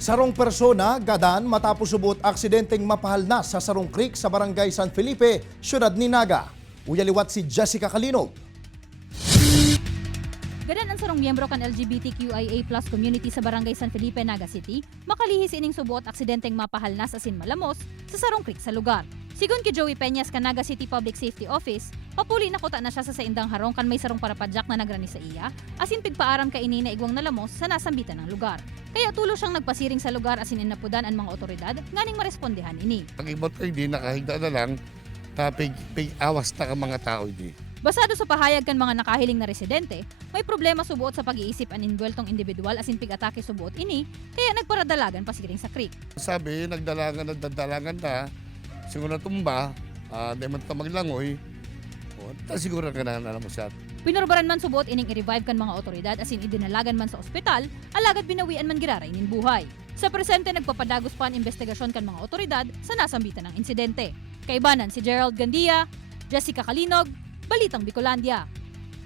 Sarong persona, gadan matapos subot aksidenteng mapahalnas sa Sarong Creek sa Barangay San Felipe, Siyudad ni Naga. Uyaliwat si Jessica Calinog. Gadan ang sarong miyembro kan LGBTQIA+ community sa Barangay San Felipe, Naga City, makalihis ining subuot aksidenteng mapahalnas asin malamos sa Sarong Creek sa lugar. Sigun ki Joey Peñas kan Naga City Public Safety Office, papuli na kuta na siya sa saindang harong kan may sarong parapadyak na nagrani sa iya, asin pigpaaram ka ini na igwang nalamos sa nasambitan ng lugar. Kaya tulo siyang nagpasiring sa lugar asin inapudan ang mga otoridad nganing marespondehan ini. Pag ibot ko hindi nakahigda na lang, tapig awas na ka mga tao hindi. Basado sa pahayag kan mga nakahiling na residente, may problema subuot sa pag-iisip ang inbueltong individual asin pig-atake subuot ini, kaya nagparadalagan pasiring sa creek. Sabi, nagdalangan na, siguro tumba, di man ta maglangoy, siguro ka na alam mo siya. Pinorbaran man subuot ining i-revive kan mga otoridad asin idinalagan man sa ospital, alagad binawian man giraray nin buhay. Sa presente nagpapadagos pa ang investigasyon kan mga otoridad sa nasambitan ng insidente. Kaibanan si Gerald Gandia, Jessica Calinog, Balitang Bicolandia.